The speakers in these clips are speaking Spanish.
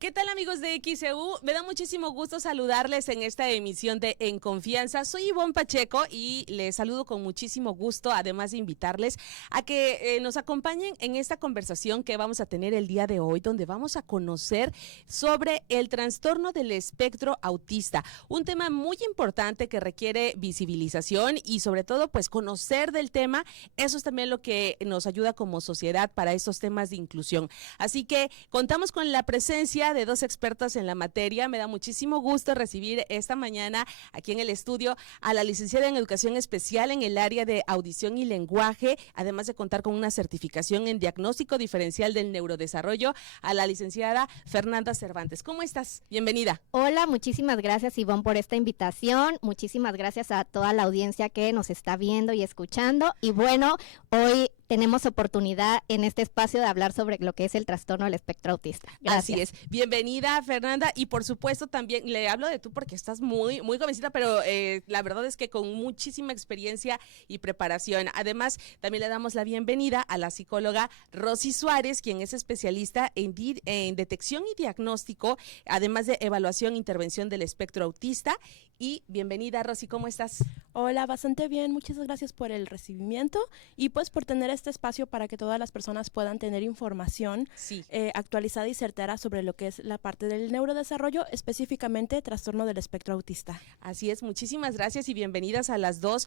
¿Qué tal, amigos de XEU? Me da muchísimo gusto saludarles en esta emisión de En Confianza. Soy Ivonne Pacheco y les saludo con muchísimo gusto, además de invitarles a que nos acompañen en esta conversación que vamos a tener el día de hoy, donde vamos a conocer sobre el trastorno del espectro autista, un tema muy importante que requiere visibilización y sobre todo pues conocer del tema. Eso es también lo que nos ayuda como sociedad para estos temas de inclusión. Así que contamos con la presencia de dos expertas en la materia. Me da muchísimo gusto recibir esta mañana aquí en el estudio a la licenciada en Educación Especial en el área de Audición y Lenguaje, además de contar con una certificación en Diagnóstico Diferencial del Neurodesarrollo, a la licenciada Fernanda Cervantes. ¿Cómo estás? Bienvenida. Hola, muchísimas gracias, Ivonne, por esta invitación. Muchísimas gracias a toda la audiencia que nos está viendo y escuchando. Y bueno, hoy tenemos oportunidad en este espacio de hablar sobre lo que es el trastorno del espectro autista. Gracias. Así es. Bienvenida, Fernanda, y por supuesto también le hablo de tú porque estás muy jovencita, pero la verdad es que con muchísima experiencia y preparación. Además, también le damos la bienvenida a la psicóloga Rosy Suárez, quien es especialista en detección y diagnóstico, además de evaluación e intervención del espectro autista. Y bienvenida, Rosy, ¿cómo estás? Hola, bastante bien, muchas gracias por el recibimiento y pues por tener este espacio para que todas las personas puedan tener información actualizada y certera sobre lo que es la parte del neurodesarrollo, específicamente trastorno del espectro autista. Así es, muchísimas gracias y bienvenidas a las dos.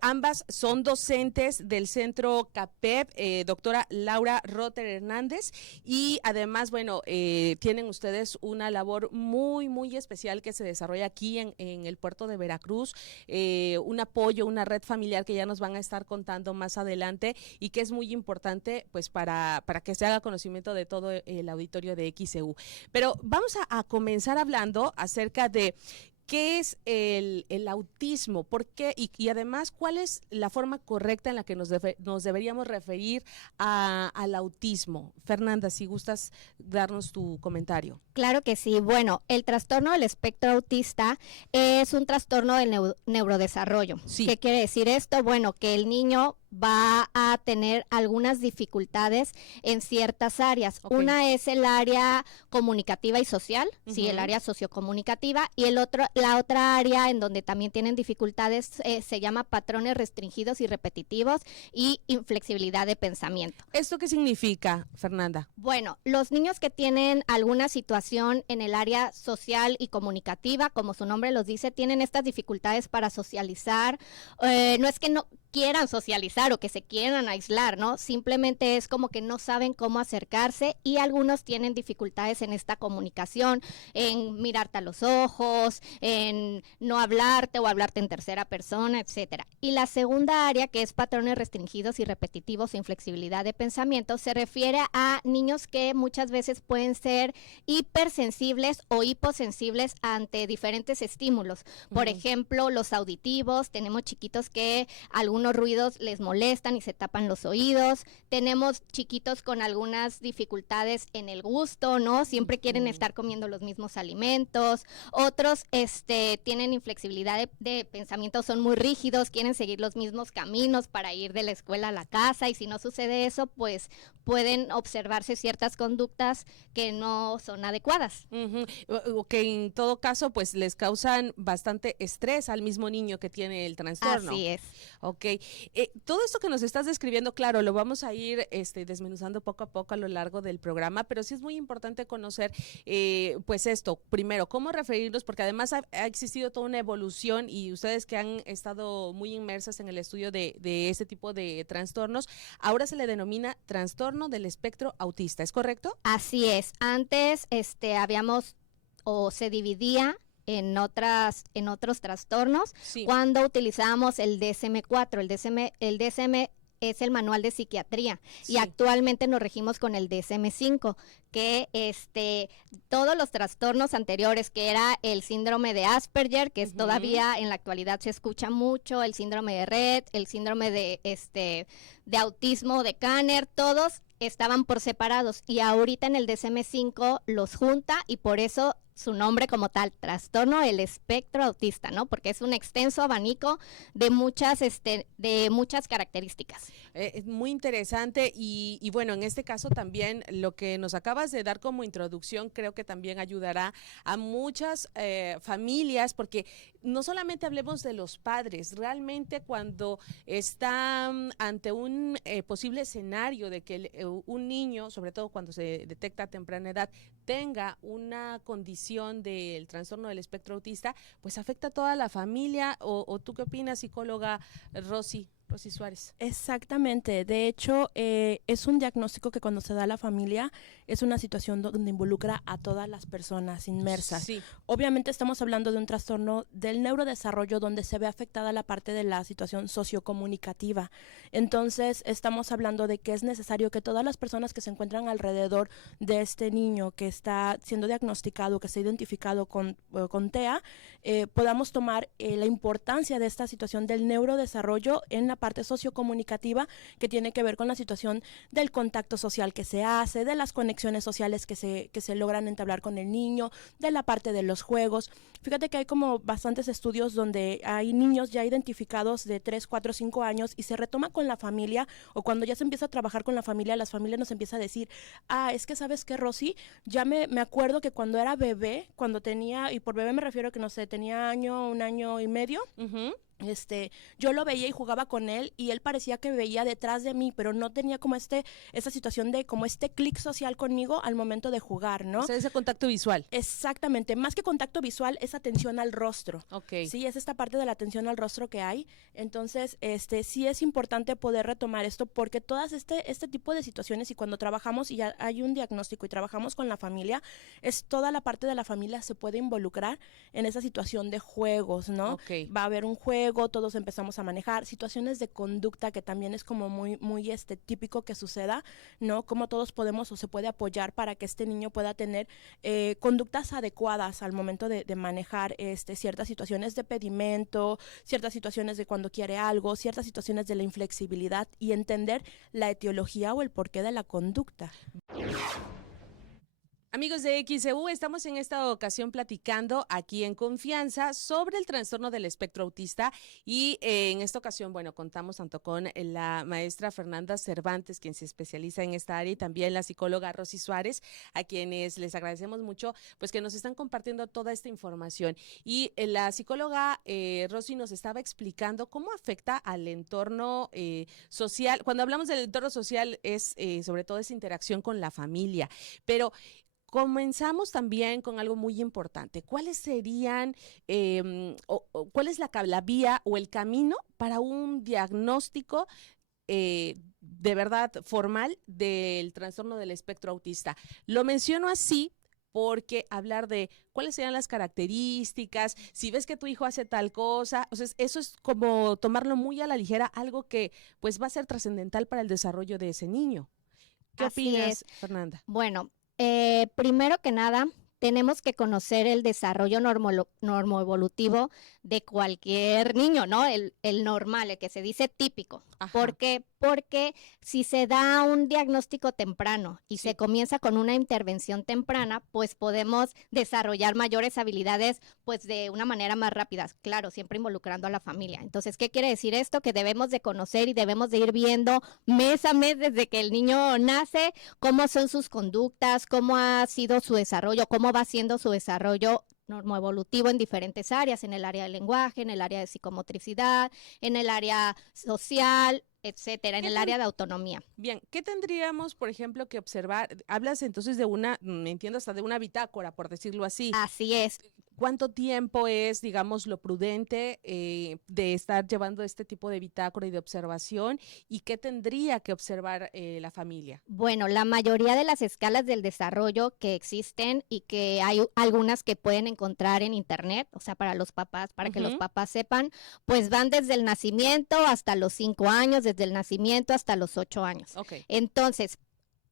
Ambas son docentes del Centro CAPEP, doctora Laura Rotter Hernández, y además, bueno, tienen ustedes una labor muy especial que se desarrolla aquí en el puerto de Veracruz, un apoyo, una red familiar que ya nos van a estar contando más adelante y que es muy importante pues para que se haga conocimiento de todo el auditorio de XEU. Pero vamos a comenzar hablando acerca de ¿qué es el autismo? ¿Por qué? Y además, ¿cuál es la forma correcta en la que nos deberíamos referir al autismo? Fernanda, si gustas darnos tu comentario. Claro que sí. Bueno, el trastorno del espectro autista es un trastorno del neurodesarrollo. Sí. ¿Qué quiere decir esto? Bueno, que el niño va a tener algunas dificultades en ciertas áreas. Okay. Una es el área comunicativa y social, sí, el área sociocomunicativa, y la otra área en donde también tienen dificultades se llama patrones restringidos y repetitivos y inflexibilidad de pensamiento. ¿Esto qué significa, Fernanda? Bueno, los niños que tienen alguna situación en el área social y comunicativa, como su nombre los dice, tienen estas dificultades para socializar. No es que no quieran socializar o que se quieran aislar, ¿no? Simplemente es como que no saben cómo acercarse y algunos tienen dificultades en esta comunicación, en mirarte a los ojos, en no hablarte o hablarte en tercera persona, etcétera. Y la segunda área, que es patrones restringidos y repetitivos o inflexibilidad de pensamiento, se refiere a niños que muchas veces pueden ser hipersensibles o hiposensibles ante diferentes estímulos. Por ejemplo, los auditivos, tenemos chiquitos que algunos ruidos les molestan y se tapan los oídos. Tenemos chiquitos con algunas dificultades en el gusto, ¿no? Siempre quieren estar comiendo los mismos alimentos. Otros tienen inflexibilidad de pensamiento, son muy rígidos, quieren seguir los mismos caminos para ir de la escuela a la casa, y si no sucede eso, pues pueden observarse ciertas conductas que no son adecuadas. Que en todo caso pues les causan bastante estrés al mismo niño que tiene el trastorno. Así es. Ok, todo esto que nos estás describiendo, claro, lo vamos a ir desmenuzando poco a poco a lo largo del programa, pero sí es muy importante conocer pues esto, primero, cómo referirnos, porque además ha existido toda una evolución y ustedes que han estado muy inmersas en el estudio de este tipo de trastornos, ahora se le denomina trastorno del espectro autista, ¿es correcto? Así es. Antes habíamos o se dividía en otros trastornos, sí, cuando utilizábamos el DSM-4, el DSM es el manual de psiquiatría, sí, y actualmente nos regimos con el DSM-5, que todos los trastornos anteriores, que era el síndrome de Asperger, que es todavía en la actualidad se escucha mucho, el síndrome de Rett, el síndrome de autismo de Kanner, todos estaban por separados, y ahorita en el DSM-5 los junta, y por eso su nombre como tal, trastorno del espectro autista, ¿no? Porque es un extenso abanico de muchas características. Es muy interesante y bueno, en este caso también lo que nos acabas de dar como introducción creo que también ayudará a muchas familias, porque no solamente hablemos de los padres, realmente cuando están ante un posible escenario de que un niño, sobre todo cuando se detecta a temprana edad, tenga una condición del trastorno del espectro autista, pues afecta a toda la familia. ¿O tú qué opinas, psicóloga Rosy Suárez? Exactamente. De hecho, es un diagnóstico que cuando se da a la familia es una situación donde involucra a todas las personas inmersas. Sí. Obviamente estamos hablando de un trastorno del neurodesarrollo donde se ve afectada la parte de la situación sociocomunicativa. Entonces, estamos hablando de que es necesario que todas las personas que se encuentran alrededor de este niño que está siendo diagnosticado, que está identificado con TEA, podamos tomar la importancia de esta situación del neurodesarrollo en la parte sociocomunicativa, que tiene que ver con la situación del contacto social que se hace, de las conexiones sociales que se logran entablar con el niño, de la parte de los juegos. Fíjate que hay como bastantes estudios donde hay niños ya identificados de 3, 4, 5 años y se retoma con la familia, o cuando ya se empieza a trabajar con la familia, las familias nos empiezan a decir, es que ¿sabes qué, Rosy? Ya me acuerdo que cuando era bebé, cuando tenía, y por bebé me refiero que no sé, tenía un año y medio, yo lo veía y jugaba con él y él parecía que veía detrás de mí, pero no tenía como esta situación de como este clic social conmigo al momento de jugar, ¿no? O sea, ese contacto visual. Exactamente, más que contacto visual es atención al rostro. Okay. Sí, es esta parte de la atención al rostro que hay. Entonces, sí es importante poder retomar esto porque todas este tipo de situaciones, y cuando trabajamos y ya hay un diagnóstico y trabajamos con la familia, es toda la parte de la familia se puede involucrar en esa situación de juegos, ¿no? Okay. Va a haber un juego, todos empezamos a manejar situaciones de conducta, que también es como muy típico que suceda, ¿no? Cómo todos podemos o se puede apoyar para que este niño pueda tener conductas adecuadas al momento de manejar ciertas situaciones de pedimento, ciertas situaciones de cuando quiere algo, ciertas situaciones de la inflexibilidad, y entender la etiología o el porqué de la conducta. Amigos de XEU, estamos en esta ocasión platicando aquí en Confianza sobre el trastorno del espectro autista y en esta ocasión, bueno, contamos tanto con la maestra Fernanda Cervantes, quien se especializa en esta área, y también la psicóloga Rosy Suárez, a quienes les agradecemos mucho pues que nos están compartiendo toda esta información. Y la psicóloga Rosy nos estaba explicando cómo afecta al entorno social. Cuando hablamos del entorno social es sobre todo esa interacción con la familia, pero comenzamos también con algo muy importante. ¿Cuáles serían, cuál es la vía o el camino para un diagnóstico de verdad formal del trastorno del espectro autista? Lo menciono así porque hablar de cuáles serían las características, si ves que tu hijo hace tal cosa, o sea, eso es como tomarlo muy a la ligera, algo que pues va a ser trascendental para el desarrollo de ese niño. ¿Qué opinas, Fernanda? Bueno, primero que nada, tenemos que conocer el desarrollo normoevolutivo de cualquier niño, ¿no? El normal, el que se dice típico. Ajá. ¿Por qué? Porque si se da un diagnóstico temprano y se comienza con una intervención temprana, pues podemos desarrollar mayores habilidades pues de una manera más rápida, claro, siempre involucrando a la familia. Entonces, ¿qué quiere decir esto? Que debemos de conocer y debemos de ir viendo mes a mes desde que el niño nace, cómo son sus conductas, cómo ha sido su desarrollo, cómo va siendo su desarrollo normoevolutivo en diferentes áreas, en el área del lenguaje, en el área de psicomotricidad, en el área social, etcétera, en el área de autonomía. Bien, ¿qué tendríamos, por ejemplo, que observar? Hablas entonces de me entiendo, hasta de una bitácora, por decirlo así. Así es. ¿Cuánto tiempo es, digamos, lo prudente de estar llevando este tipo de bitácora y de observación? ¿Y qué tendría que observar la familia? Bueno, la mayoría de las escalas del desarrollo que existen y que hay algunas que pueden encontrar en internet, o sea, para los papás, para que los papás sepan, pues van desde el nacimiento hasta los 5 años, desde el nacimiento hasta los 8 años. Okay. Entonces,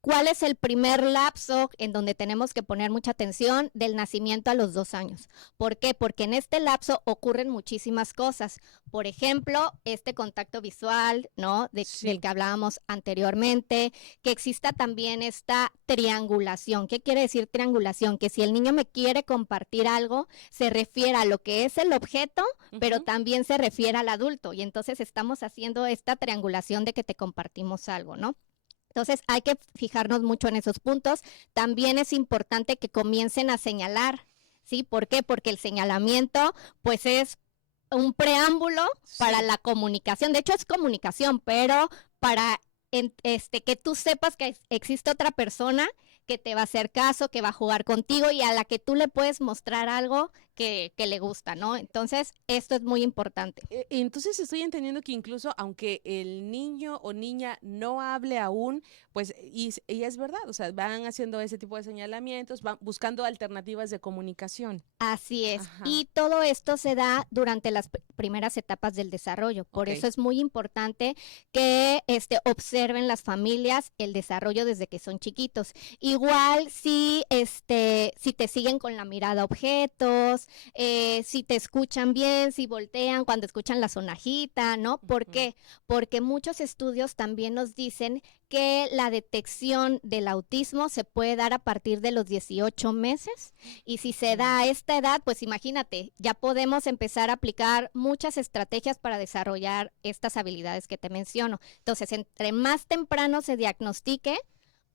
¿Cuál es el primer lapso en donde tenemos que poner mucha atención? Del nacimiento a los 2 años. ¿Por qué? Porque en este lapso ocurren muchísimas cosas. Por ejemplo, este contacto visual, ¿no? Del que hablábamos anteriormente, que exista también esta triangulación. ¿Qué quiere decir triangulación? Que si el niño me quiere compartir algo, se refiere a lo que es el objeto, pero también se refiere al adulto. Y entonces estamos haciendo esta triangulación de que te compartimos algo, ¿no? Entonces hay que fijarnos mucho en esos puntos. También es importante que comiencen a señalar, ¿sí? ¿Por qué? Porque el señalamiento, pues, es un preámbulo para la comunicación. De hecho, es comunicación, pero para que tú sepas que existe otra persona que te va a hacer caso, que va a jugar contigo y a la que tú le puedes mostrar algo que le gusta, ¿no? Entonces, esto es muy importante. Entonces estoy entendiendo que incluso aunque el niño o niña no hable aún, pues, y es verdad, o sea, van haciendo ese tipo de señalamientos, van buscando alternativas de comunicación. Así es. Ajá. Y todo esto se da durante las primeras etapas del desarrollo. Por eso es muy importante que observen las familias el desarrollo desde que son chiquitos. Igual si te siguen con la mirada a objetos, si te escuchan bien, si voltean cuando escuchan la sonajita, ¿no? ¿Por qué? Porque muchos estudios también nos dicen que la detección del autismo se puede dar a partir de los 18 meses y si se da a esta edad, pues imagínate, ya podemos empezar a aplicar muchas estrategias para desarrollar estas habilidades que te menciono. Entonces, entre más temprano se diagnostique,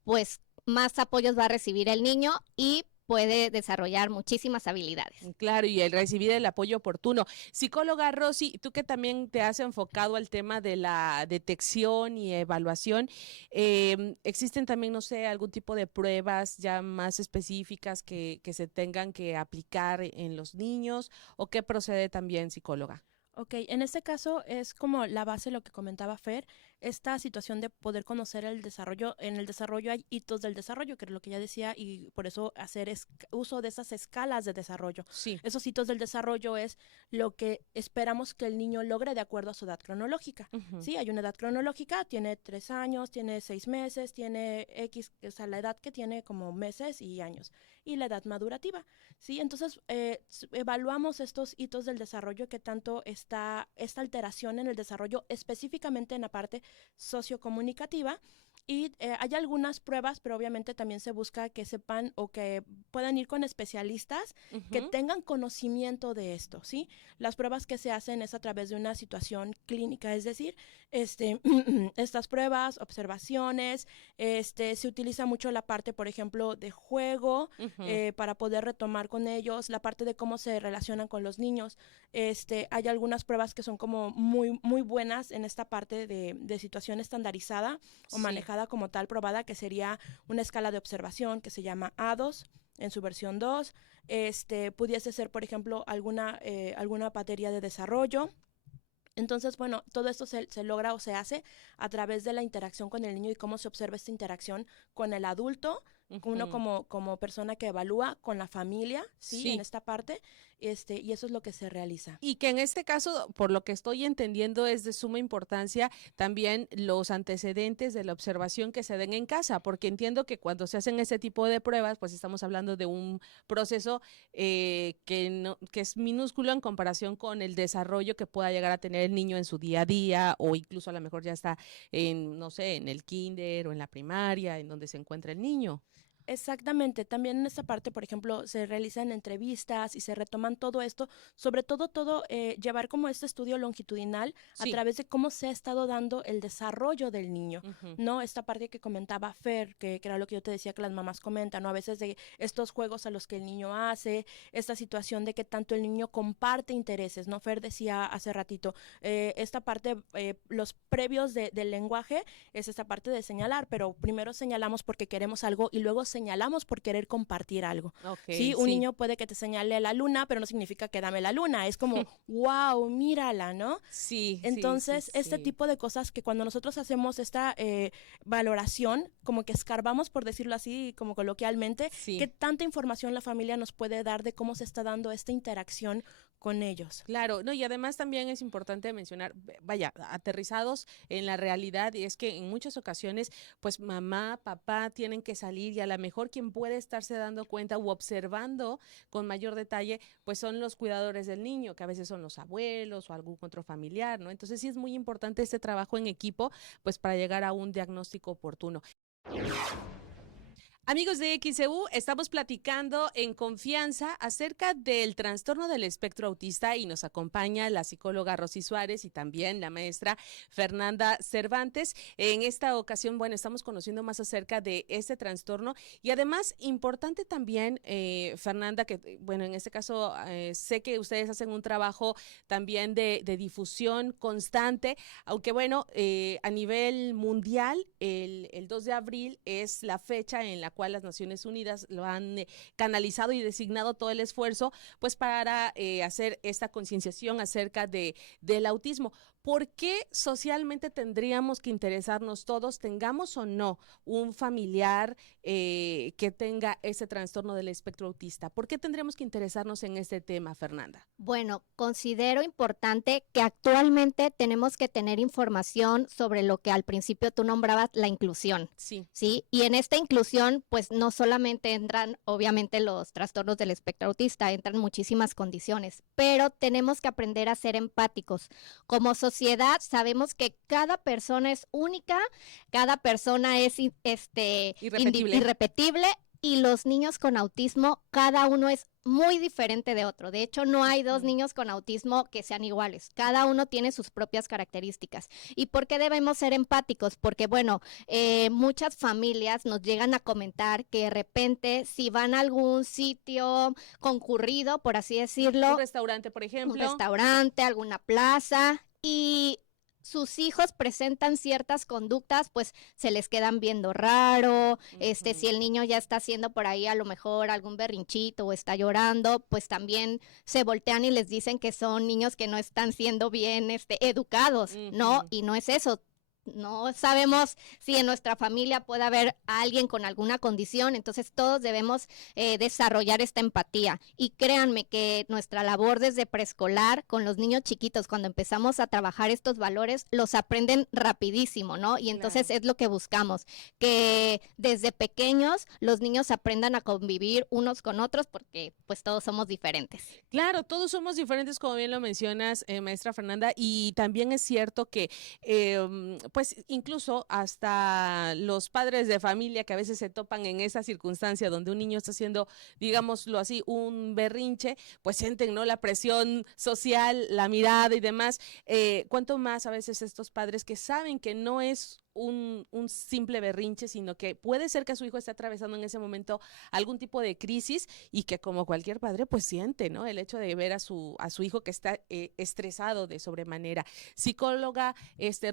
pues más apoyos va a recibir el niño y puede desarrollar muchísimas habilidades. Claro, y el recibir el apoyo oportuno. Psicóloga Rosy, tú que también te has enfocado al tema de la detección y evaluación, ¿existen también, no sé, algún tipo de pruebas ya más específicas que se tengan que aplicar en los niños o qué procede también, psicóloga? Ok, en este caso es como la base, lo que comentaba Fer, esta situación de poder conocer el desarrollo. En el desarrollo hay hitos del desarrollo, que es lo que ya decía, y por eso hacer uso de esas escalas de desarrollo. Sí. Esos hitos del desarrollo es lo que esperamos que el niño logre de acuerdo a su edad cronológica. Sí, hay una edad cronológica, tiene 3 años, tiene 6 meses, tiene X, o sea, la edad que tiene como meses y años, y la edad madurativa. Sí, entonces evaluamos estos hitos del desarrollo, que tanto está esta alteración en el desarrollo, específicamente en la parte sociocomunicativa, y hay algunas pruebas, pero obviamente también se busca que sepan o que puedan ir con especialistas que tengan conocimiento de esto, ¿sí? Las pruebas que se hacen es a través de una situación clínica, es decir, estas pruebas, observaciones, se utiliza mucho la parte, por ejemplo, de juego, para poder retomar con ellos, la parte de cómo se relacionan con los niños. Hay algunas pruebas que son como muy, muy buenas en esta parte de situación estandarizada o manejada como tal, probada, que sería una escala de observación que se llama A2 en su versión 2. Pudiese ser, por ejemplo, alguna batería de desarrollo. Entonces, bueno, todo esto se logra o se hace a través de la interacción con el niño y cómo se observa esta interacción con el adulto, uno como persona que evalúa, con la familia, ¿sí? En esta parte, y eso es lo que se realiza. Y que en este caso, por lo que estoy entendiendo, es de suma importancia también los antecedentes de la observación que se den en casa, porque entiendo que cuando se hacen ese tipo de pruebas, pues estamos hablando de un proceso que es minúsculo en comparación con el desarrollo que pueda llegar a tener el niño en su día a día, o incluso a lo mejor ya está en, no sé, en el kinder o en la primaria, en donde se encuentra el niño. Exactamente, también en esta parte, por ejemplo, se realizan entrevistas y se retoman todo esto, sobre todo llevar como este estudio longitudinal a través de cómo se ha estado dando el desarrollo del niño, ¿no? Esta parte que comentaba Fer, que era lo que yo te decía que las mamás comentan, ¿no? A veces de estos juegos a los que el niño hace, esta situación de que tanto el niño comparte intereses, ¿no? Fer decía hace ratito, esta parte, los previos del lenguaje es esta parte de señalar, pero primero señalamos porque queremos algo y luego señalamos por querer compartir algo. ¿Sí? Un niño puede que te señale la luna, pero no significa que dame la luna. Es como, wow, mírala, ¿no? Sí. Entonces, este tipo de cosas que cuando nosotros hacemos esta valoración, como que escarbamos, por decirlo así, como coloquialmente, qué tanta información la familia nos puede dar de cómo se está dando esta interacción con ellos. Claro, no, y además también es importante mencionar, vaya, aterrizados en la realidad, y es que en muchas ocasiones, pues mamá, papá tienen que salir y a lo mejor quien puede estarse dando cuenta u observando con mayor detalle, pues son los cuidadores del niño, que a veces son los abuelos o algún otro familiar, ¿no? Entonces sí es muy importante este trabajo en equipo, pues para llegar a un diagnóstico oportuno. Amigos de XEU, estamos platicando en confianza acerca del trastorno del espectro autista y nos acompaña la psicóloga Rosy Suárez y también la maestra Fernanda Cervantes. En esta ocasión, bueno, estamos conociendo más acerca de este trastorno y además importante también, Fernanda, que bueno, en este caso sé que ustedes hacen un trabajo también de difusión constante, aunque bueno, a nivel mundial, el 2 de abril es la fecha en la cual las Naciones Unidas lo han canalizado y designado todo el esfuerzo pues para hacer esta concienciación acerca del autismo. ¿Por qué socialmente tendríamos que interesarnos todos, tengamos o no un familiar que tenga ese trastorno del espectro autista? ¿Por qué tendríamos que interesarnos en este tema, Fernanda? Bueno, considero importante que actualmente tenemos que tener información sobre lo que al principio tú nombrabas la inclusión. Sí. ¿Sí? Y en esta inclusión, pues no solamente entran, obviamente, los trastornos del espectro autista, entran muchísimas condiciones, pero tenemos que aprender a ser empáticos. Como sociedad sabemos que cada persona es única, cada persona es irrepetible y los niños con autismo, cada uno es muy diferente de otro. De hecho, no hay dos niños con autismo que sean iguales. Cada uno tiene sus propias características. ¿Y por qué debemos ser empáticos? Porque, bueno, muchas familias nos llegan a comentar que de repente si van a algún sitio concurrido, por así decirlo. Un restaurante, por ejemplo. Un restaurante, alguna plaza, y sus hijos presentan ciertas conductas, pues se les quedan viendo raro, si el niño ya está haciendo por ahí a lo mejor algún berrinchito o está llorando, pues también se voltean y les dicen que son niños que no están siendo bien educados, ¿no? Y no es eso. No sabemos si en nuestra familia puede haber alguien con alguna condición, entonces todos debemos desarrollar esta empatía. Y créanme que nuestra labor desde preescolar con los niños chiquitos, cuando empezamos a trabajar estos valores, los aprenden rapidísimo, ¿no? Y entonces es lo que buscamos, que desde pequeños los niños aprendan a convivir unos con otros porque pues todos somos diferentes. Claro, todos somos diferentes, como bien lo mencionas, maestra Fernanda, y también es cierto que pues incluso hasta los padres de familia que a veces se topan en esa circunstancia donde un niño está haciendo, digámoslo así, un berrinche, pues sienten, ¿no?, la presión social, la mirada y demás. Cuánto más a veces estos padres que saben que no es un simple berrinche, sino que puede ser que su hijo esté atravesando en ese momento algún tipo de crisis y que como cualquier padre pues siente, ¿no?, el hecho de ver a su hijo que está estresado de sobremanera. Psicóloga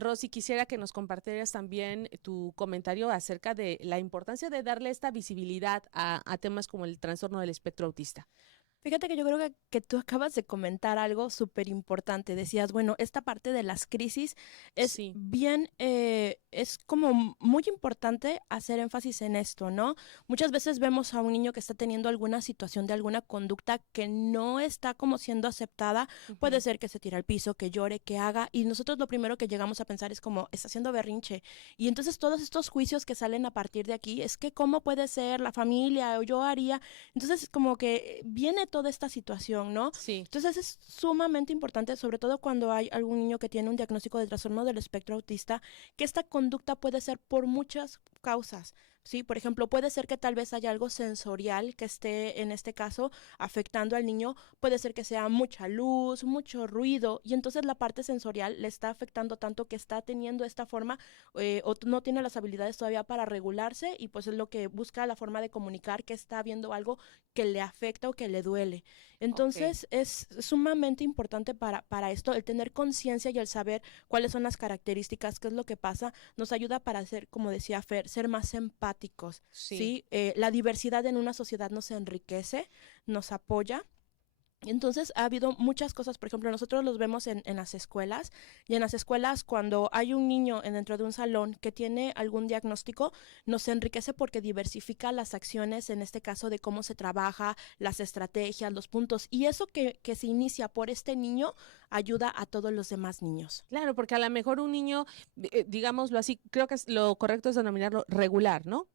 Rosy, quisiera que nos compartieras también tu comentario acerca de la importancia de darle esta visibilidad a temas como el trastorno del espectro autista. Fíjate que yo creo que tú acabas de comentar algo súper importante. Decías, bueno, esta parte de las crisis es bien, es como muy importante hacer énfasis en esto, ¿no? Muchas veces vemos a un niño que está teniendo alguna situación de alguna conducta que no está como siendo aceptada. Puede ser que se tire al piso, que llore, que haga, y nosotros lo primero que llegamos a pensar es como, está haciendo berrinche. Y entonces todos estos juicios que salen a partir de aquí, es que cómo puede ser la familia o yo haría. Entonces como que viene toda esta situación, ¿no? Sí. Entonces es sumamente importante, sobre todo cuando hay algún niño que tiene un diagnóstico de trastorno del espectro autista, que esta conducta puede ser por muchas causas. Sí, por ejemplo, puede ser que tal vez haya algo sensorial que esté, en este caso, afectando al niño. Puede ser que sea mucha luz, mucho ruido, y entonces la parte sensorial le está afectando tanto que está teniendo esta forma o no tiene las habilidades todavía para regularse, y pues es lo que busca la forma de comunicar que está viendo algo que le afecta o que le duele. Entonces es sumamente importante para esto, el tener conciencia y el saber cuáles son las características, qué es lo que pasa, nos ayuda para ser, como decía Fer, ser más empáticos. ¿Sí? La diversidad en una sociedad nos enriquece, nos apoya. Entonces ha habido muchas cosas, por ejemplo, nosotros los vemos en las escuelas, y en las escuelas cuando hay un niño dentro de un salón que tiene algún diagnóstico, nos enriquece porque diversifica las acciones, en este caso de cómo se trabaja, las estrategias, los puntos, y eso que se inicia por este niño ayuda a todos los demás niños. Claro, porque a lo mejor un niño, digámoslo así, creo que lo correcto es denominarlo regular, ¿no?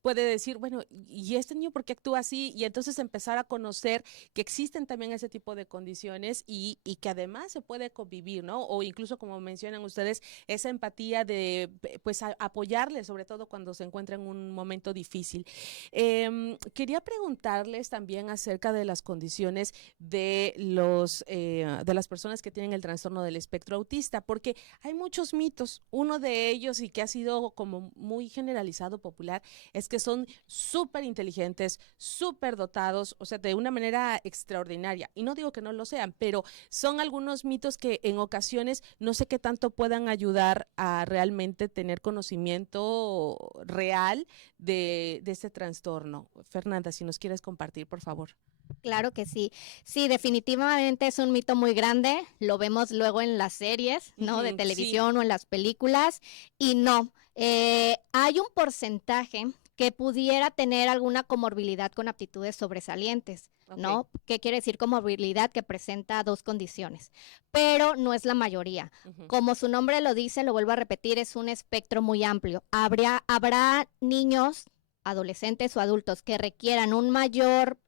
Puede decir, bueno, ¿y este niño por qué actúa así? Y entonces empezar a conocer que existen también ese tipo de condiciones y que además se puede convivir, ¿no? O incluso, como mencionan ustedes, esa empatía de, pues, apoyarles, sobre todo cuando se encuentra en un momento difícil. Quería preguntarles también acerca de las condiciones de de las personas que tienen el trastorno del espectro autista, porque hay muchos mitos. Uno de ellos, y que ha sido como muy generalizado, popular, es que son súper inteligentes, súper dotados, o sea, de una manera extraordinaria. Y no digo que no lo sean, pero son algunos mitos que en ocasiones no sé qué tanto puedan ayudar a realmente tener conocimiento real de este trastorno. Fernanda, si nos quieres compartir, por favor. Claro que sí. Sí, definitivamente es un mito muy grande. Lo vemos luego en las series, ¿no? De televisión o en las películas. Y no, hay un porcentaje que pudiera tener alguna comorbilidad con aptitudes sobresalientes, ¿no? Okay. ¿Qué quiere decir comorbilidad? Que presenta dos condiciones, pero no es la mayoría. Como su nombre lo dice, lo vuelvo a repetir, es un espectro muy amplio. Habrá niños, adolescentes o adultos que requieran un mayor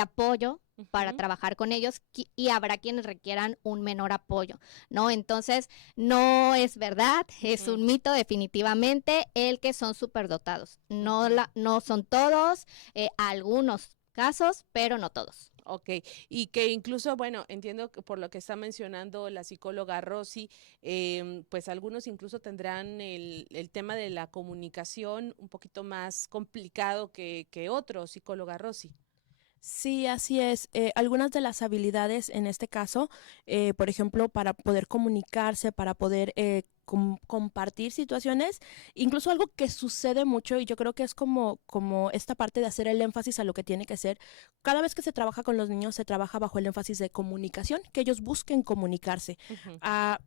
apoyo para trabajar con ellos, y habrá quienes requieran un menor apoyo, ¿no? Entonces, no es verdad, es un mito definitivamente el que son superdotados. No son todos, algunos casos, pero no todos. Ok, y que incluso, bueno, entiendo que por lo que está mencionando la psicóloga Rosy, pues algunos incluso tendrán el tema de la comunicación un poquito más complicado que otros, psicóloga Rosy. Sí, así es. Algunas de las habilidades en este caso, por ejemplo, para poder comunicarse, para poder compartir situaciones, incluso algo que sucede mucho, y yo creo que es como esta parte de hacer el énfasis a lo que tiene que ser. Cada vez que se trabaja con los niños, se trabaja bajo el énfasis de comunicación, que ellos busquen comunicarse.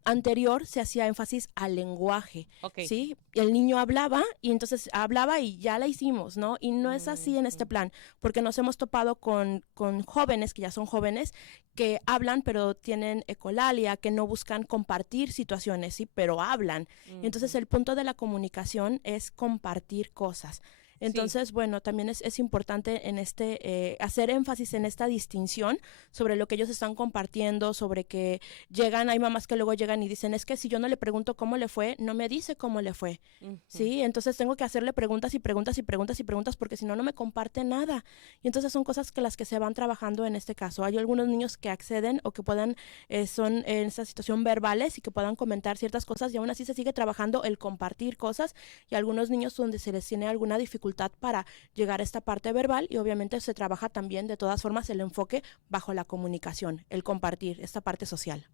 Anterior se hacía énfasis al lenguaje, ¿sí? El niño hablaba y entonces hablaba y ya la hicimos, ¿no? Y no es así en este plan, porque nos hemos topado con jóvenes, que ya son jóvenes, que hablan pero tienen ecolalia, que no buscan compartir situaciones, ¿sí? Pero hablan. Entonces el punto de la comunicación es compartir cosas. Entonces, bueno, también es importante en hacer énfasis en esta distinción sobre lo que ellos están compartiendo, sobre que hay mamás que luego llegan y dicen, es que si yo no le pregunto cómo le fue, no me dice cómo le fue, ¿sí? Entonces tengo que hacerle preguntas y preguntas y preguntas y preguntas, porque si no, no me comparte nada. Y entonces son cosas que las que se van trabajando en este caso. Hay algunos niños que acceden o que puedan, son en esa situación verbales y que puedan comentar ciertas cosas, y aún así se sigue trabajando el compartir cosas, y algunos niños donde se les tiene alguna dificultad para llegar a esta parte verbal, y obviamente se trabaja también de todas formas el enfoque bajo la comunicación, el compartir, esta parte social.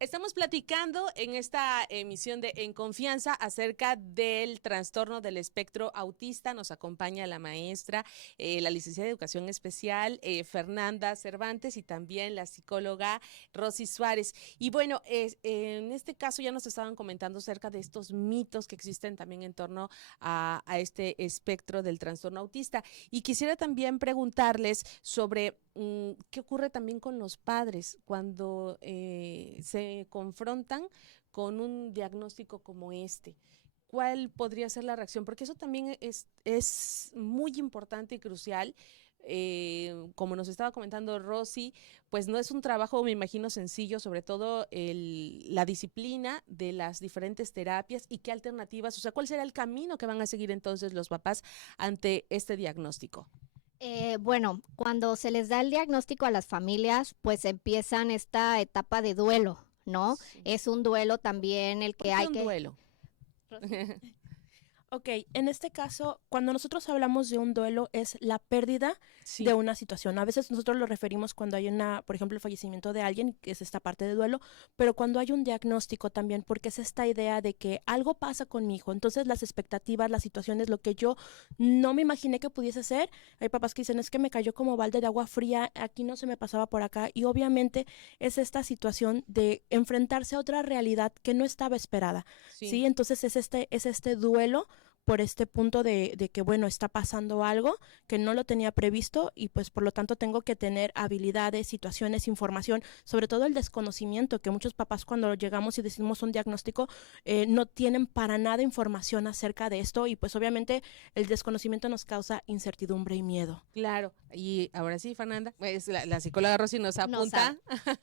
Estamos platicando en esta emisión de En Confianza acerca del trastorno del espectro autista. Nos acompaña la maestra, la licenciada de Educación Especial, Fernanda Cervantes, y también la psicóloga Rosy Suárez. Y bueno, en este caso ya nos estaban comentando acerca de estos mitos que existen también en torno a este espectro del trastorno autista. Y quisiera también preguntarles sobre qué ocurre también con los padres cuando se confrontan con un diagnóstico como este. ¿Cuál podría ser la reacción? Porque eso también es muy importante y crucial. Como nos estaba comentando Rosy, pues no es un trabajo, me imagino, sencillo, sobre todo la disciplina de las diferentes terapias y qué alternativas, o sea, ¿cuál será el camino que van a seguir entonces los papás ante este diagnóstico? Bueno, cuando se les da el diagnóstico a las familias, pues empiezan esta etapa de duelo, ¿no? Sí. Es un duelo también el que hay que... duelo? Ok, en este caso, cuando nosotros hablamos de un duelo, es la pérdida de una situación. A veces nosotros lo referimos cuando hay por ejemplo, el fallecimiento de alguien, que es esta parte de duelo, pero cuando hay un diagnóstico también, porque es esta idea de que algo pasa con mi hijo, entonces las expectativas, las situaciones, lo que yo no me imaginé que pudiese ser, hay papás que dicen, es que me cayó como balde de agua fría, aquí no se me pasaba por acá, y obviamente es esta situación de enfrentarse a otra realidad que no estaba esperada, ¿sí? Entonces es este duelo por este punto de que, bueno, está pasando algo que no lo tenía previsto y pues por lo tanto tengo que tener habilidades, situaciones, información, sobre todo el desconocimiento, que muchos papás cuando llegamos y decimos un diagnóstico no tienen para nada información acerca de esto y pues obviamente el desconocimiento nos causa incertidumbre y miedo. Claro, y ahora sí, Fernanda, pues la psicóloga Rosy nos apunta.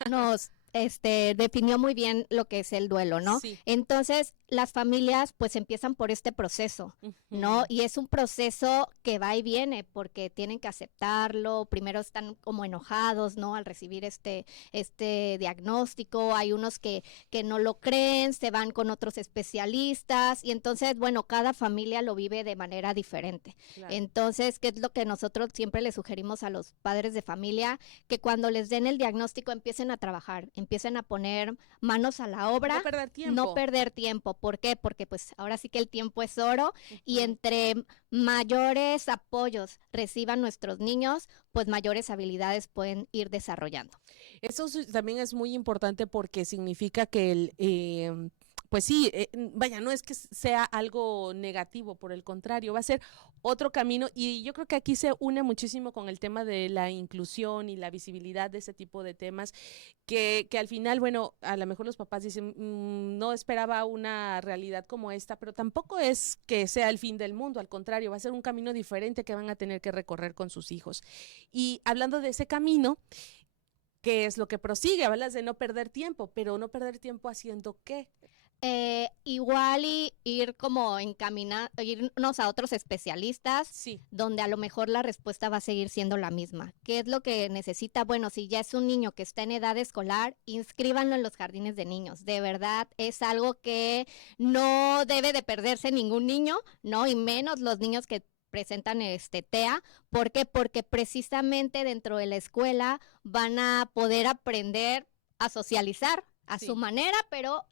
Nos definió muy bien lo que es el duelo, ¿no? Sí. Entonces, las familias pues empiezan por este proceso, ¿no? Y es un proceso que va y viene porque tienen que aceptarlo, primero están como enojados, ¿no? Al recibir este diagnóstico, hay unos que no lo creen, se van con otros especialistas y entonces, bueno, cada familia lo vive de manera diferente. Claro. Entonces, ¿qué es lo que nosotros siempre le sugerimos a los padres de familia? Que cuando les den el diagnóstico empiecen a trabajar, empiecen a poner manos a la obra. No perder tiempo. No perder tiempo. ¿Por qué? Porque pues ahora sí que el tiempo es oro y entre mayores apoyos reciban nuestros niños, pues mayores habilidades pueden ir desarrollando. Eso también es muy importante porque significa que pues sí, vaya, no es que sea algo negativo, por el contrario, va a ser otro camino y yo creo que aquí se une muchísimo con el tema de la inclusión y la visibilidad de ese tipo de temas que al final, bueno, a lo mejor los papás dicen, no esperaba una realidad como esta, pero tampoco es que sea el fin del mundo, al contrario, va a ser un camino diferente que van a tener que recorrer con sus hijos. Y hablando de ese camino, ¿qué es lo que prosigue? Hablas de no perder tiempo, pero no perder tiempo haciendo ¿qué? Igual y ir como irnos a otros especialistas, sí, donde a lo mejor la respuesta va a seguir siendo la misma. ¿Qué es lo que necesita? Bueno, si ya es un niño que está en edad escolar, inscríbanlo en los jardines de niños. De verdad, es algo que no debe de perderse ningún niño, ¿no? Y menos los niños que presentan TEA. ¿Por qué? Porque precisamente dentro de la escuela van a poder aprender a socializar a su manera, pero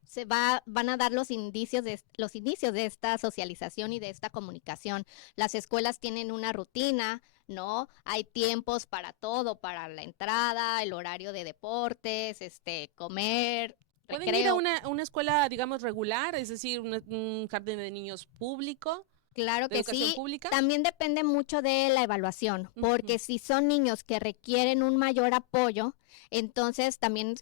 van a dar los inicios de esta socialización y de esta comunicación. Las escuelas tienen una rutina, ¿no? Hay tiempos para todo, para la entrada, el horario de deportes, comer. ¿Pueden ir a una escuela, digamos, regular, es decir, un jardín de niños público? Claro que sí. Pública? También depende mucho de la evaluación, porque si son niños que requieren un mayor apoyo, entonces también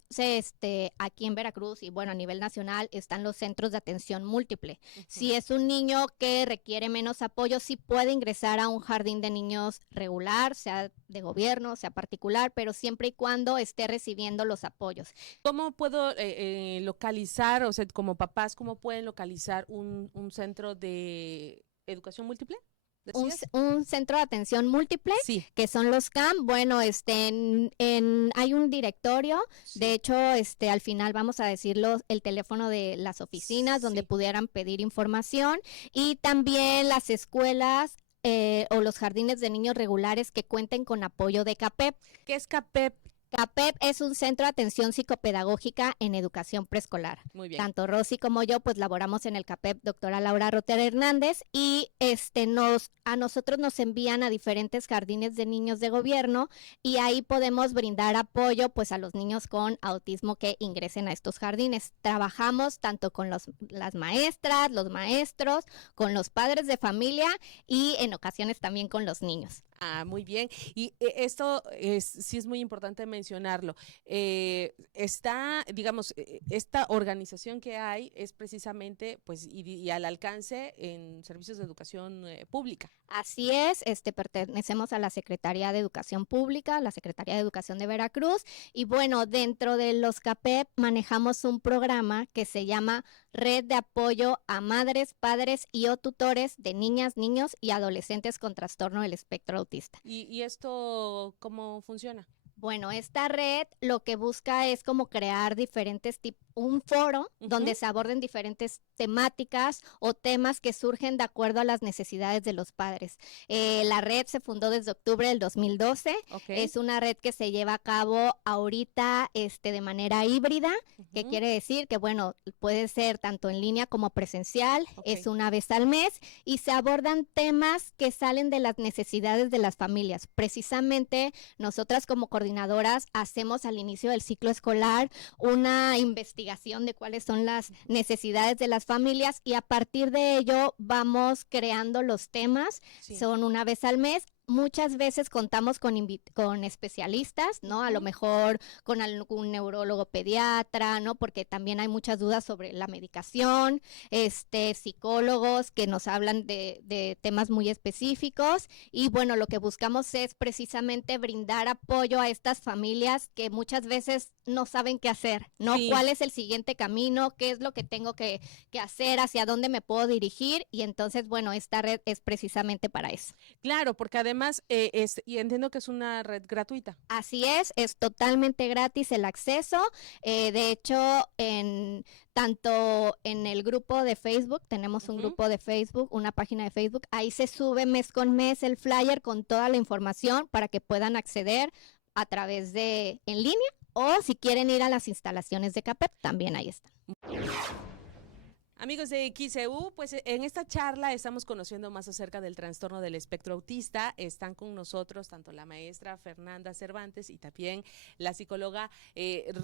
aquí en Veracruz y bueno, a nivel nacional están los centros de atención múltiple. Si es un niño que requiere menos apoyo, sí puede ingresar a un jardín de niños regular, sea de gobierno, sea particular, pero siempre y cuando esté recibiendo los apoyos. ¿Cómo puedo localizar, o sea, como papás, cómo pueden localizar un centro de educación múltiple? Un centro de atención múltiple, sí, que son los CAM. Bueno, hay un directorio, sí. De hecho, al final vamos a decirlo, el teléfono de las oficinas, sí, donde pudieran pedir información, y también las escuelas o los jardines de niños regulares que cuenten con apoyo de CAPEP. ¿Qué es CAPEP? CAPEP es un centro de atención psicopedagógica en educación preescolar. Muy bien. Tanto Rosy como yo, pues laboramos en el CAPEP, doctora Laura Rotera Hernández, y a nosotros nos envían a diferentes jardines de niños de gobierno y ahí podemos brindar apoyo pues a los niños con autismo que ingresen a estos jardines. Trabajamos tanto con las maestras, los maestros, con los padres de familia y en ocasiones también con los niños. Ah, muy bien. Y esto sí es muy importante mencionarlo. Digamos, esta organización que hay es precisamente, pues, y al alcance en servicios de educación pública. Así es, pertenecemos a la Secretaría de Educación Pública, la Secretaría de Educación de Veracruz, y bueno, dentro de los CAPEP manejamos un programa que se llama Red de Apoyo a Madres, Padres y o Tutores de Niñas, Niños y Adolescentes con Trastorno del Espectro Autista. ¿Y esto cómo funciona? Bueno, esta red lo que busca es como crear diferentes tipos, un foro donde se aborden diferentes temáticas o temas que surgen de acuerdo a las necesidades de los padres. La red se fundó desde octubre del 2012. Es una red que se lleva a cabo ahorita de manera híbrida, que quiere decir que, bueno, puede ser tanto en línea como presencial, es una vez al mes, y se abordan temas que salen de las necesidades de las familias. Precisamente, nosotras como coordinadoras hacemos al inicio del ciclo escolar una investigación de cuáles son las necesidades de las familias y a partir de ello vamos creando los temas. Son una vez al mes. Muchas veces contamos con especialistas, ¿no? A lo mejor con algún neurólogo pediatra, ¿no? Porque también hay muchas dudas sobre la medicación, psicólogos que nos hablan de temas muy específicos y bueno, lo que buscamos es precisamente brindar apoyo a estas familias que muchas veces no saben qué hacer, ¿no? ¿Cuál es el siguiente camino? ¿Qué es lo que tengo que hacer? ¿Hacia dónde me puedo dirigir? Y entonces, bueno, esta red es precisamente para eso. Claro, porque además y entiendo que es una red gratuita. Así es totalmente gratis el acceso. De hecho, tanto en el grupo de Facebook, tenemos un grupo de Facebook, una página de Facebook, ahí se sube mes con mes el flyer con toda la información para que puedan acceder a través de en línea o si quieren ir a las instalaciones de CAPEP, también ahí están. Amigos de XEU, pues en esta charla estamos conociendo más acerca del trastorno del espectro autista. Están con nosotros tanto la maestra Fernanda Cervantes y también la psicóloga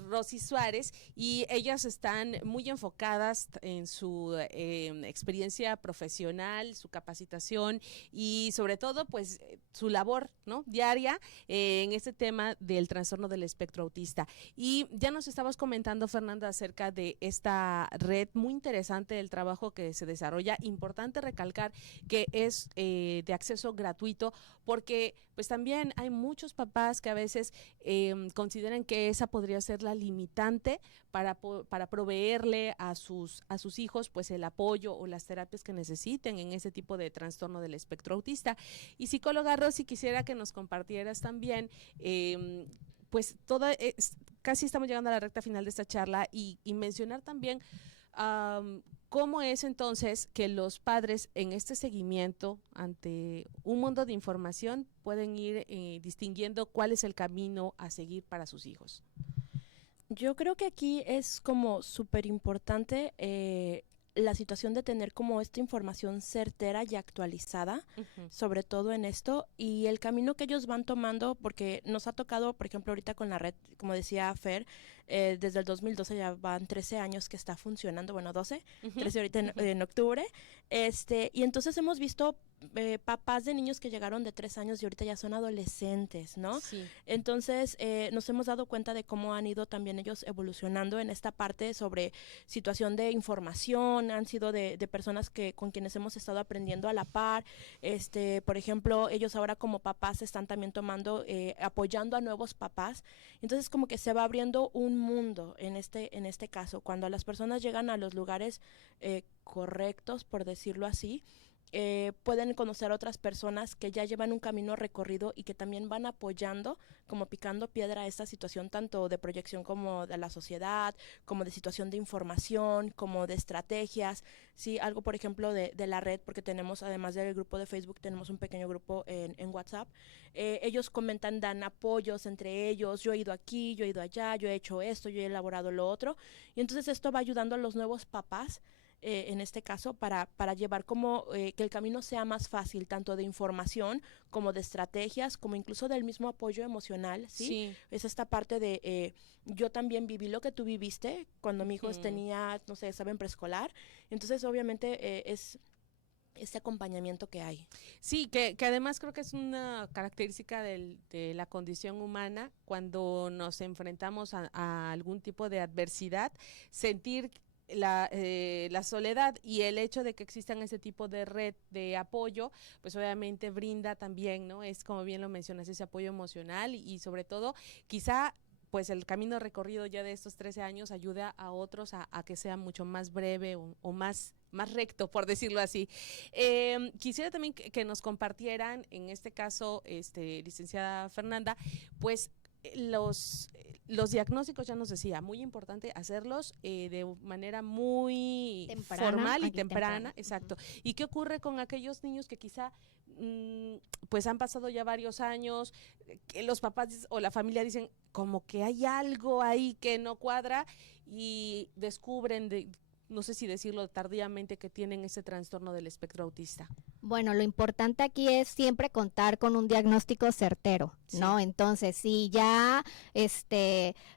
Rosy Suárez, y ellas están muy enfocadas en su experiencia profesional, su capacitación y sobre todo pues su labor, ¿no?, diaria en este tema del trastorno del espectro autista. Y ya nos estabas comentando, Fernanda, acerca de esta red muy interesante del trabajo que se desarrolla. Importante recalcar que es de acceso gratuito porque pues también hay muchos papás que a veces consideran que esa podría ser la limitante para proveerle a sus hijos pues el apoyo o las terapias que necesiten en ese tipo de trastorno del espectro autista. Y psicóloga Rosy, quisiera que nos compartieras también pues casi estamos llegando a la recta final de esta charla y mencionar también ¿cómo es entonces que los padres en este seguimiento ante un mundo de información pueden ir distinguiendo cuál es el camino a seguir para sus hijos? Yo creo que aquí es como súper importante la situación de tener como esta información certera y actualizada, sobre todo en esto, y el camino que ellos van tomando, porque nos ha tocado, por ejemplo, ahorita con la red, como decía Fer, desde el 2012 ya van 13 años que está funcionando, bueno, 12, 13 ahorita en octubre, y entonces hemos visto papás de niños que llegaron de 3 años y ahorita ya son adolescentes, ¿no? Sí. Entonces nos hemos dado cuenta de cómo han ido también ellos evolucionando en esta parte sobre situación de información, han sido de personas con quienes hemos estado aprendiendo a la par, por ejemplo, ellos ahora como papás están también tomando, apoyando a nuevos papás, entonces como que se va abriendo un mundo en este caso, cuando las personas llegan a los lugares correctos, por decirlo así, pueden conocer a otras personas que ya llevan un camino recorrido y que también van apoyando, como picando piedra a esta situación tanto de proyección como de la sociedad, como de situación de información, como de estrategias, sí, algo por ejemplo de la red, porque tenemos, además del grupo de Facebook, tenemos un pequeño grupo en WhatsApp, ellos comentan, dan apoyos entre ellos, yo he ido aquí, yo he ido allá, yo he hecho esto, yo he elaborado lo otro, y entonces esto va ayudando a los nuevos papás, en este caso, para llevar como que el camino sea más fácil, tanto de información como de estrategias, como incluso del mismo apoyo emocional, ¿sí? Es esta parte de, yo también viví lo que tú viviste cuando mi hijo tenía, no sé, estaba en preescolar, entonces obviamente es este acompañamiento que hay. Sí, que además creo que es una característica de la condición humana cuando nos enfrentamos a algún tipo de adversidad, sentir la soledad, y el hecho de que existan ese tipo de red de apoyo, pues obviamente brinda también, ¿no? Es como bien lo mencionas, ese apoyo emocional y sobre todo quizá pues el camino recorrido ya de estos 13 años ayuda a otros a que sea mucho más breve o más recto, por decirlo así. Quisiera también que nos compartieran, en este caso, licenciada Fernanda, pues los diagnósticos, ya nos decía, muy importante hacerlos de manera muy formal y temprana. Exacto. ¿Y qué ocurre con aquellos niños que quizá pues han pasado ya varios años, que los papás o la familia dicen como que hay algo ahí que no cuadra y descubren no sé si decirlo tardíamente, que tienen ese trastorno del espectro autista? Bueno, lo importante aquí es siempre contar con un diagnóstico certero, ¿no? Entonces, si ya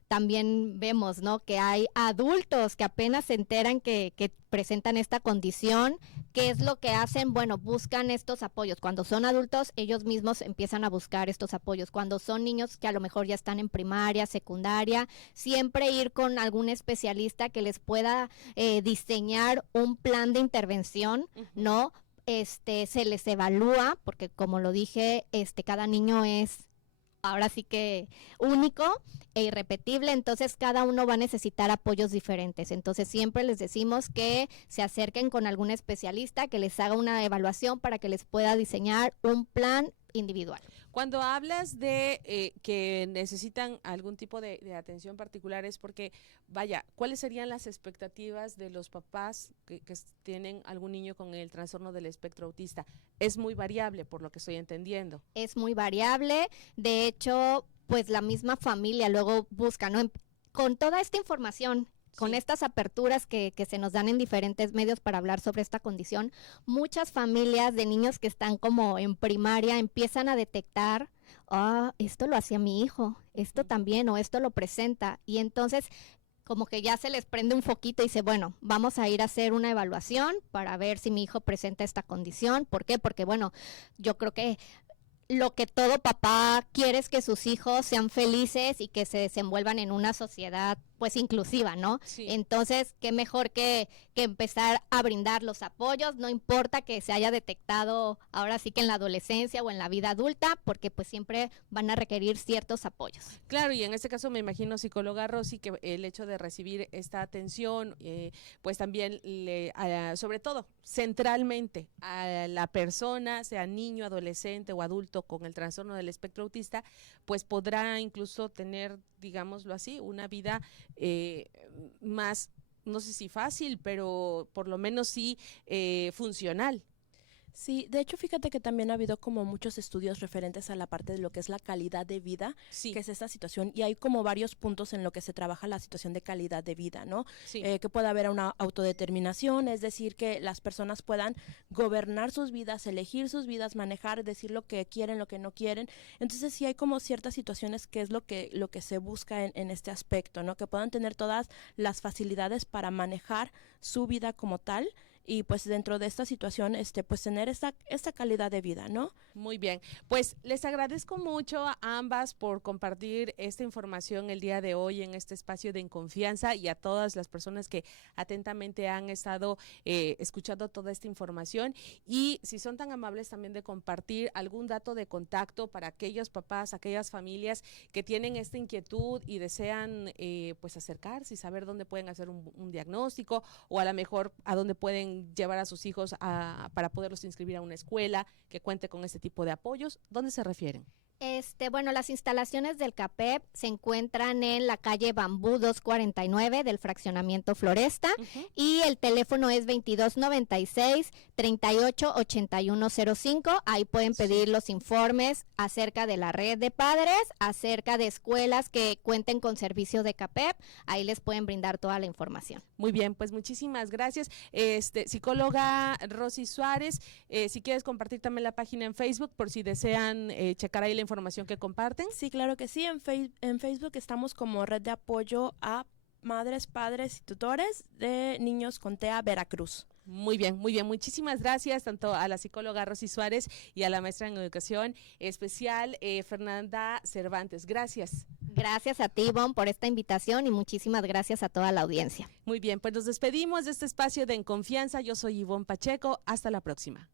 también vemos, ¿no?, que hay adultos que apenas se enteran que presentan esta condición, ¿qué es lo que hacen? Bueno, buscan estos apoyos. Cuando son adultos, ellos mismos empiezan a buscar estos apoyos. Cuando son niños que a lo mejor ya están en primaria, secundaria, siempre ir con algún especialista que les pueda diseñar un plan de intervención, ¿no? Se les evalúa, porque como lo dije, cada niño es ahora sí que único e irrepetible, entonces cada uno va a necesitar apoyos diferentes. Entonces siempre les decimos que se acerquen con algún especialista que les haga una evaluación para que les pueda diseñar un plan individual. Cuando hablas de que necesitan algún tipo de atención particular, es porque, vaya, ¿cuáles serían las expectativas de los papás que tienen algún niño con el trastorno del espectro autista? Es muy variable, por lo que estoy entendiendo. Es muy variable, de hecho, pues la misma familia luego busca, ¿no? Con toda esta información, con estas aperturas que se nos dan en diferentes medios para hablar sobre esta condición, muchas familias de niños que están como en primaria empiezan a detectar, esto lo hacía mi hijo, esto también, o esto lo presenta, y entonces como que ya se les prende un foquito y dice, bueno, vamos a ir a hacer una evaluación para ver si mi hijo presenta esta condición. ¿Por qué? Porque bueno, yo creo que lo que todo papá quiere es que sus hijos sean felices y que se desenvuelvan en una sociedad pues inclusiva, ¿no? Sí. Entonces, qué mejor que empezar a brindar los apoyos, no importa que se haya detectado ahora sí que en la adolescencia o en la vida adulta, porque pues siempre van a requerir ciertos apoyos. Claro, y en este caso me imagino, psicóloga Rosy, que el hecho de recibir esta atención, pues también sobre todo, centralmente a la persona, sea niño, adolescente o adulto con el trastorno del espectro autista, pues podrá incluso tener, digámoslo así, una vida más, no sé si fácil, pero por lo menos sí funcional. Sí, de hecho, fíjate que también ha habido como muchos estudios referentes a la parte de lo que es la calidad de vida, que es esta situación, y hay como varios puntos en lo que se trabaja la situación de calidad de vida, ¿no? Que pueda haber una autodeterminación, es decir, que las personas puedan gobernar sus vidas, elegir sus vidas, manejar, decir lo que quieren, lo que no quieren. Entonces sí hay como ciertas situaciones que es lo que se busca en este aspecto, ¿no? Que puedan tener todas las facilidades para manejar su vida como tal, y pues dentro de esta situación, pues tener esta calidad de vida, ¿no? Muy bien, pues les agradezco mucho a ambas por compartir esta información el día de hoy en este espacio de En Confianza, y a todas las personas que atentamente han estado escuchando toda esta información, y si son tan amables también de compartir algún dato de contacto para aquellos papás, aquellas familias que tienen esta inquietud y desean pues acercarse y saber dónde pueden hacer un diagnóstico, o a lo mejor a dónde pueden llevar a sus hijos para poderlos inscribir a una escuela que cuente con este tipo de apoyos. ¿Dónde se refieren? Bueno, las instalaciones del CAPEP se encuentran en la calle Bambú 249 del fraccionamiento Floresta, y el teléfono es 2296-388105. Ahí pueden pedir los informes acerca de la red de padres, acerca de escuelas que cuenten con servicio de CAPEP. Ahí les pueden brindar toda la información. Muy bien, pues muchísimas gracias. Psicóloga Rosy Suárez, si quieres compartir también la página en Facebook por si desean checar ahí la información que comparten. Sí, claro que sí. En Facebook estamos como Red de Apoyo a Madres, Padres y Tutores de Niños con TEA Veracruz. Muy bien, muy bien. Muchísimas gracias tanto a la psicóloga Rosy Suárez y a la maestra en educación especial Fernanda Cervantes. Gracias. Gracias a ti, Ivonne, por esta invitación, y muchísimas gracias a toda la audiencia. Muy bien, pues nos despedimos de este espacio de En Confianza. Yo soy Ivonne Pacheco. Hasta la próxima.